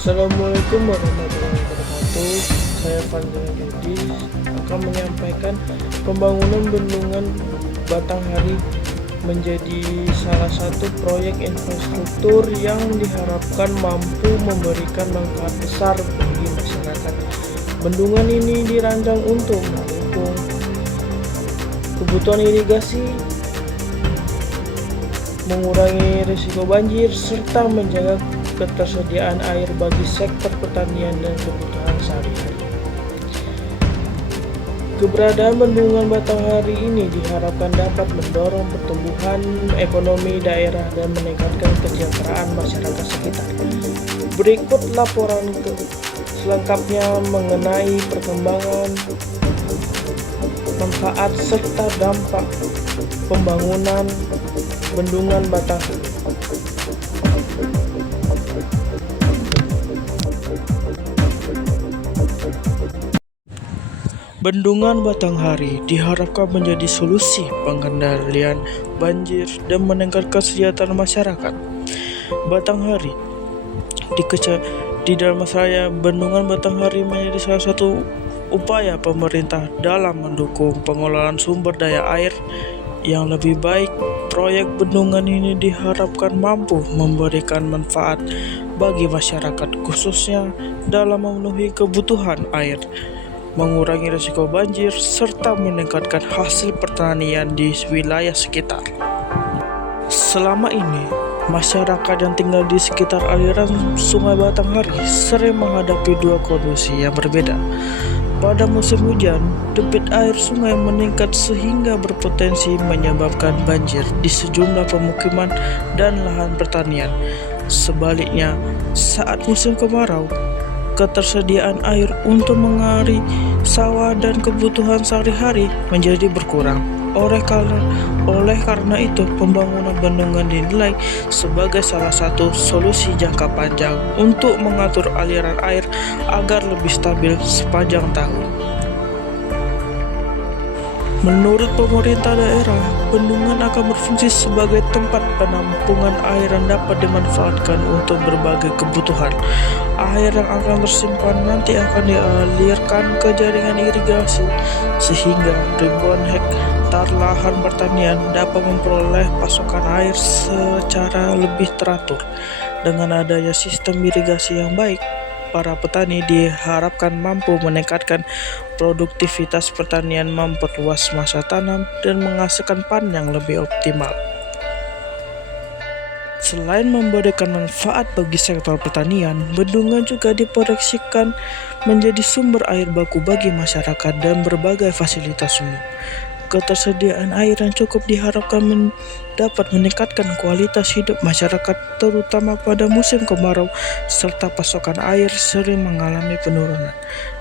Assalamualaikum warahmatullahi wabarakatuh. Saya Fadil Dedi akan menyampaikan pembangunan bendungan Batanghari menjadi salah satu proyek infrastruktur yang diharapkan mampu memberikan manfaat besar bagi masyarakat. Bendungan ini dirancang untuk mendukung kebutuhan irigasi, mengurangi risiko banjir, serta menjaga ketersediaan air bagi sektor pertanian dan kebutuhan sehari-hari. Keberadaan Bendungan Batanghari ini diharapkan dapat mendorong pertumbuhan ekonomi daerah dan meningkatkan kesejahteraan masyarakat sekitar. Berikut laporan selengkapnya mengenai perkembangan, manfaat, serta dampak pembangunan Bendungan Batanghari. Bendungan Batanghari diharapkan menjadi solusi pengendalian banjir dan meningkatkan kesejahteraan masyarakat. Batanghari di dalam saya, Bendungan Batanghari menjadi salah satu upaya pemerintah dalam mendukung pengelolaan sumber daya air yang lebih baik. Proyek bendungan ini diharapkan mampu memberikan manfaat bagi masyarakat, khususnya dalam memenuhi kebutuhan air, mengurangi risiko banjir, serta meningkatkan hasil pertanian di wilayah sekitar. Selama ini, masyarakat yang tinggal di sekitar aliran Sungai Batanghari sering menghadapi dua kondisi yang berbeda. Pada musim hujan, debit air sungai meningkat sehingga berpotensi menyebabkan banjir di sejumlah pemukiman dan lahan pertanian. Sebaliknya, saat musim kemarau, ketersediaan air untuk mengairi sawah dan kebutuhan sehari-hari menjadi berkurang. Oleh karena itu, pembangunan bendungan dinilai sebagai salah satu solusi jangka panjang untuk mengatur aliran air agar lebih stabil sepanjang tahun. Menurut pemerintah daerah, bendungan akan berfungsi sebagai tempat penampungan air yang dapat dimanfaatkan untuk berbagai kebutuhan. Air yang akan tersimpan nanti akan dialirkan ke jaringan irigasi, sehingga ribuan hektar lahan pertanian dapat memperoleh pasokan air secara lebih teratur. Dengan adanya sistem irigasi yang baik, para petani diharapkan mampu meningkatkan produktivitas pertanian, memperluas masa tanam, dan menghasilkan panen yang lebih optimal. Selain memberikan manfaat bagi sektor pertanian, bendungan juga diproyeksikan menjadi sumber air baku bagi masyarakat dan berbagai fasilitas umum. Ketersediaan air yang cukup diharapkan dapat meningkatkan kualitas hidup masyarakat, terutama pada musim kemarau, serta pasokan air sering mengalami penurunan.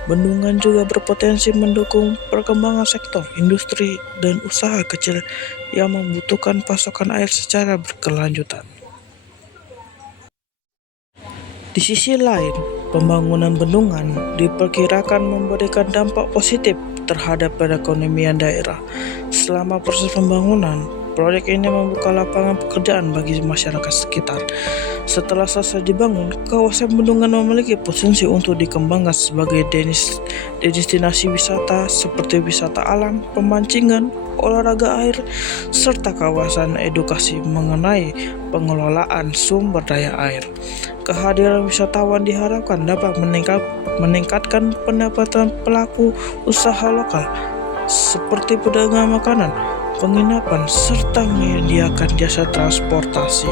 Bendungan juga berpotensi mendukung perkembangan sektor industri dan usaha kecil yang membutuhkan pasokan air secara berkelanjutan. Di sisi lain, pembangunan bendungan diperkirakan memberikan dampak positif terhadap perekonomian daerah. Selama proses pembangunan, proyek ini membuka lapangan pekerjaan bagi masyarakat sekitar. Setelah selesai dibangun, kawasan bendungan memiliki potensi untuk dikembangkan sebagai destinasi wisata seperti wisata alam, pemancingan, olahraga air, serta kawasan edukasi mengenai pengelolaan sumber daya air. Kehadiran wisatawan diharapkan dapat meningkatkan pendapatan pelaku usaha lokal seperti pedagang makanan, penginapan, serta menyediakan jasa transportasi.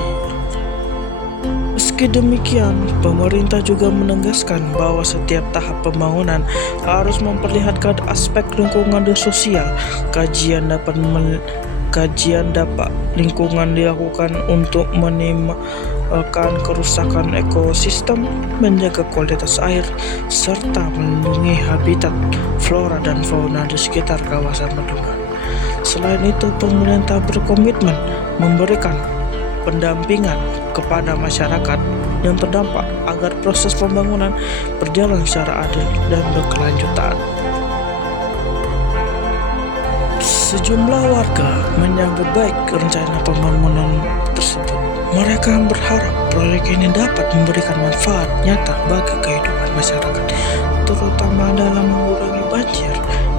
Meski demikian, pemerintah juga menegaskan bahwa setiap tahap pembangunan harus memperlihatkan aspek lingkungan dan sosial. Kajian dampak lingkungan dilakukan untuk menimbulkan kerusakan ekosistem, menjaga kualitas air, serta melindungi habitat flora dan fauna di sekitar kawasan bendungan. Selain itu, pemerintah berkomitmen memberikan pendampingan kepada masyarakat yang terdampak agar proses pembangunan berjalan secara adil dan berkelanjutan. Sejumlah warga menyambut baik rencana pembangunan tersebut. Mereka berharap proyek ini dapat memberikan manfaat nyata bagi kehidupan masyarakat, terutama dalam mengurangi banjir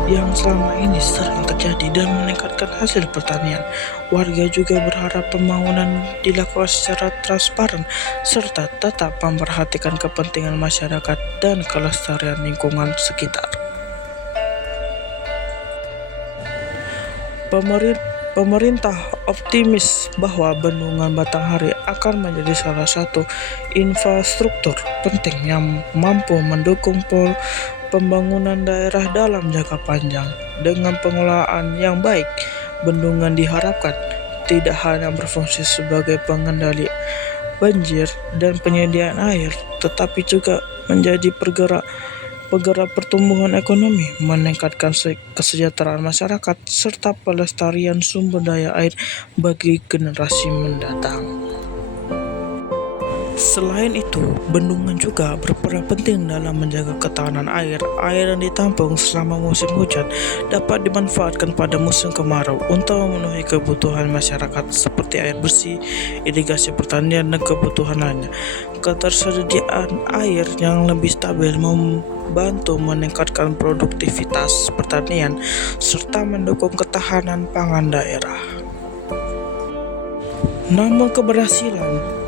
yang selama ini sering terjadi dan meningkatkan hasil pertanian. Warga juga berharap pembangunan dilakukan secara transparan serta tetap memperhatikan kepentingan masyarakat dan kelestarian lingkungan sekitar. Pemerintah optimis bahwa Bendungan Batanghari akan menjadi salah satu infrastruktur penting yang mampu mendukung pembangunan daerah dalam jangka panjang. Dengan pengelolaan yang baik, bendungan diharapkan tidak hanya berfungsi sebagai pengendali banjir dan penyediaan air, tetapi juga menjadi penggerak pertumbuhan ekonomi, meningkatkan kesejahteraan masyarakat, serta pelestarian sumber daya air bagi generasi mendatang. Selain itu, bendungan juga berperan penting dalam menjaga ketahanan air. Air yang ditampung selama musim hujan dapat dimanfaatkan pada musim kemarau untuk memenuhi kebutuhan masyarakat seperti air bersih, irigasi pertanian, dan kebutuhan lainnya. Ketersediaan air yang lebih stabil membantu meningkatkan produktivitas pertanian serta mendukung ketahanan pangan daerah. Namun keberhasilan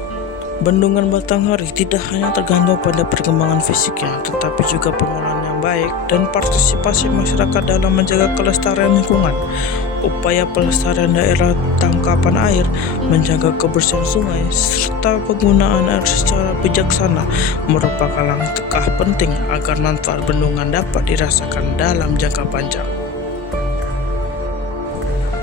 Bendungan Batanghari tidak hanya tergantung pada perkembangan fisiknya, tetapi juga pengelolaan yang baik dan partisipasi masyarakat dalam menjaga kelestarian lingkungan. Upaya pelestarian daerah tangkapan air, menjaga kebersihan sungai, serta penggunaan air secara bijaksana merupakan langkah penting agar manfaat bendungan dapat dirasakan dalam jangka panjang.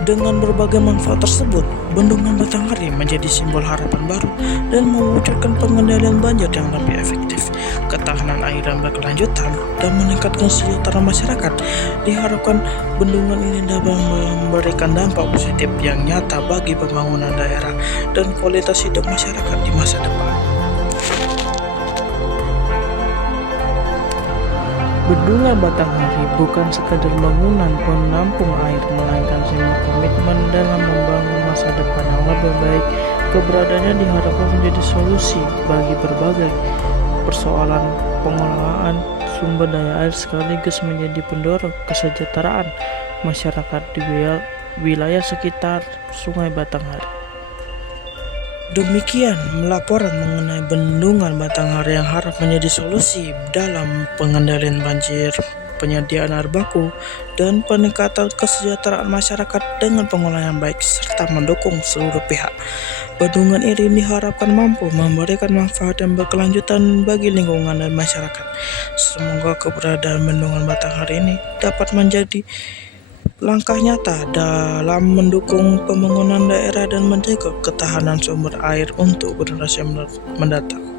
Dengan berbagai manfaat tersebut, Bendungan Batanghari menjadi simbol harapan baru dan mewujudkan pengendalian banjir yang lebih efektif, ketahanan air yang berkelanjutan, dan meningkatkan kesejahteraan masyarakat. Diharapkan bendungan ini dapat memberikan dampak positif yang nyata bagi pembangunan daerah dan kualitas hidup masyarakat di masa depan. Bendungan Batanghari bukan sekadar bangunan penampung air, melainkan simbol komitmen dalam membangun masa depan yang lebih baik. Keberadaannya diharapkan menjadi solusi bagi berbagai persoalan pengelolaan sumber daya air sekaligus menjadi pendorong kesejahteraan masyarakat di wilayah sekitar Sungai Batanghari. Demikian laporan mengenai Bendungan Batanghari yang harap menjadi solusi dalam pengendalian banjir, penyediaan air baku, dan peningkatan kesejahteraan masyarakat dengan pengelolaan yang baik serta mendukung seluruh pihak. Bendungan ini diharapkan mampu memberikan manfaat yang berkelanjutan bagi lingkungan dan masyarakat. Semoga keberadaan Bendungan Batanghari ini dapat menjadi langkah nyata dalam mendukung pembangunan daerah dan menjaga ketahanan sumber air untuk generasi mendatang.